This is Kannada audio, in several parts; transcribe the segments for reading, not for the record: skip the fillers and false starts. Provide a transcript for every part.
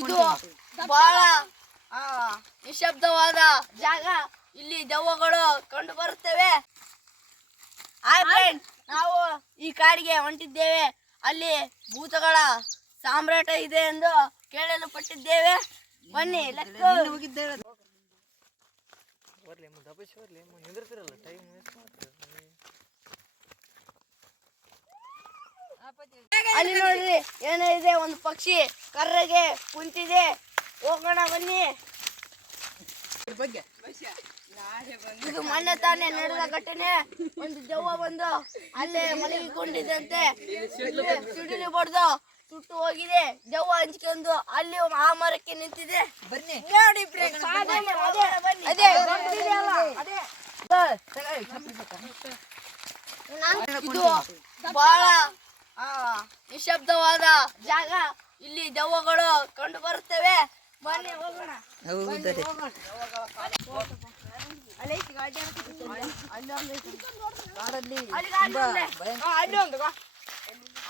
ಇದು ಬಹಳ ನಿಶಬ್ದವಾದ ಜಾಗ. ಇಲ್ಲಿ ದೆವ್ವಗಳು ಕಂಡು ಬರುತ್ತವೆ. ನಾವು ಈ ಕಾಡಿಗೆ ಹೊಂಟಿದ್ದೇವೆ. ಅಲ್ಲಿ ಭೂತಗಳ ಸಾಮ್ರಾಟ ಇದೆ ಎಂದು ಕೇಳಲು ಪಟ್ಟಿದ್ದೇವೆ. ಬನ್ನಿ ಹೋಗಿದ್ದೇವೆ. ಅಲ್ಲಿ ನೋಡ್ರಿ ಏನಿದೆ, ಒಂದು ಪಕ್ಷಿ ಕರ್ರಗೆ ಕುಂತಿದೆ. ಹೋಗೋಣ ಬನ್ನಿ. ಇದು ಮೊನ್ನೆ ತಾನೇ ನಡೆದ ಘಟನೆ. ಒಂದು ದೆವ್ವ ಬಂದು ಅಲ್ಲೇ ಮಲಗಿಕೊಂಡಿದ್ದಂತೆ. ಸಿಡಿಲು ಬಡ್ದು ಸುಟ್ಟು ಹೋಗಿದೆ. ದೆವ್ವ ಹಂಚ್ಕೊಂಡು ಅಲ್ಲಿ ಆ ಮರಕ್ಕೆ ನಿಂತಿದೆ. ಬನ್ನಿ ನೋಡಿ. ಇದು ಬಹಳ ನಿಶಬ್ದವಾದ ಜಾಗ. ಇಲ್ಲಿ ದೆವ್ವಗಳು ಕಂಡು ಬರುತ್ತವೆ. ಬನ್ನಿ ಹೋಗೋಣ.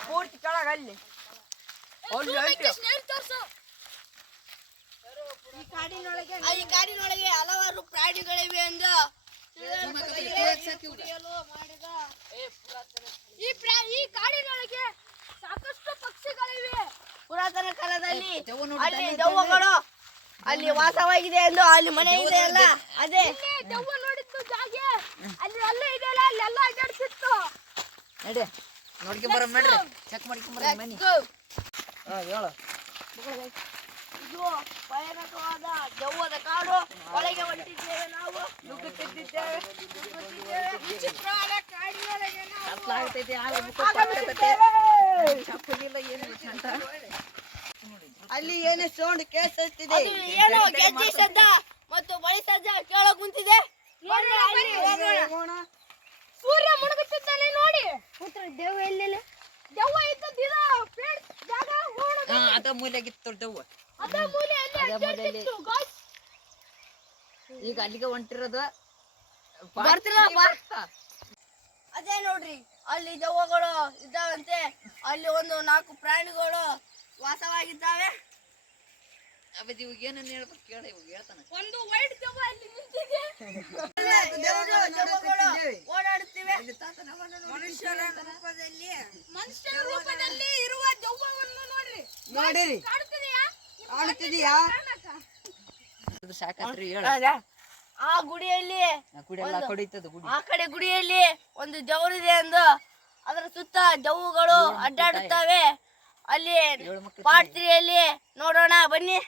ಪೂರ್ತಿ ಕೆಳಗ ಅಲ್ಲಿ ಈ ಕಾಡಿನೊಳಗೆ ಹಲವಾರು ಪ್ರಾಣಿಗಳಿವೆ ಎಂದು ಈ ಕಾಡಿನೊಳಗೆ ಸಾಕಷ್ಟು ಪಕ್ಷಿಗಳಿವೆ. ಪುರಾತನ ಕಾಲದಲ್ಲಿ ಅಲ್ಲಿ ದೆವ್ವಗಳು ಅಲ್ಲಿ ವಾಸವಾಗಿದೆ ಎಂದು ಅಲ್ಲಿ ಮನೆ ಇದೆ ಅಲ್ಲ, ಅದೇ ದೆವ್ವ ನೋಡಿದ್ದು ಜಾಗ. ಅಲ್ಲಿ ಅಲ್ಲೇ ಇದೆಯಲ್ಲ, ಅಲ್ಲೆಲ್ಲ ಅಡ್ಡಾಡ್ತಿತ್ತು. ನಡಿ ನೋಡ್ಕೊಂಬರ ಮಾಡ್ರಿ, ಚೆಕ್ ಮಾಡ್ಕೊಂಬರ ಮನಿ. ಇದು ಭಯಾನಕವಾದ ದೆವ್ವದ ಕಾಡು. ಒಳಗೆ ಹೊಂಟಿದ್ದೇವೆ ನಾವು. ನುಗ್ಗುತ್ತಿದ್ದೇವೆ. ವಿಚಿತ್ರವಾದ ಕಾಡಿನೊಳಗೆ ಅಲ್ಲಿ ಏನೇ ಸೌಂಡ್ ಕೇಳಿಸುತ್ತಿದೆ. ಏನೋ ಗೆಜ್ಜೆ ಶಬ್ದ ಮತ್ತು ಬಳಿ ಸಜ್ಜ ಕೇಳ ಕುಂತಿದೆ. ಸೂರ್ಯ ಮುಳುಗುತ್ತಿದ್ದಾನೆ ನೋಡಿ. ದೆವ್ವ ಎಲ್ಲಿಲ್ಲ? ದೆವ್ವ ಇದ್ದದ್ದು ಜಾಗ ಅದ ಮೂಲೆಗಿತ್ತು ದೆವ್ವ. ಈಗ ಅಲ್ಲಿಗೆ ಹೊಂಟಿರೋದು. ಅದೇ ನೋಡ್ರಿ, ಅಲ್ಲಿ ದೆವ್ವಗಳು ಇದ್ದಾವಂತೆ. ಅಲ್ಲಿ ಒಂದು 4 ಪ್ರಾಣಿಗಳು ವಾಸವಾಗಿದ್ದಾವೆ. ಏನನ್ನ ಹೇಳ್ಬೇಕು ಕೇಳ, ಇವಾಗ ಹೇಳ್ತಾನೆ. ಒಂದು ವೈಟ್ ದೆವ್ವ ಅಲ್ಲಿ ನಿಂತಿದೆ. ಓಡಾಡುತ್ತಿವೆ. ಮನುಷ್ಯರ ರೂಪದಲ್ಲಿ ಇರುವ ದೆವ್ವವನ್ನು ನೋಡ್ರಿ. ಕಾಣುತ್ತಿದೆಯಾ? ಆ ಗುಡಿಯಲ್ಲಿ, ಆ ಕಡೆ ಗುಡಿಯಲ್ಲಿ ಒಂದು ದೇವರಿದೆ ಎಂದು ಅದರ ಸುತ್ತ ದೆವ್ವಗಳು ಅಡ್ಡಾಡುತ್ತವೆ. ಅಲ್ಲಿ ಪಾರ್ಟಿಯಲ್ಲಿ ನೋಡೋಣ ಬನ್ನಿ.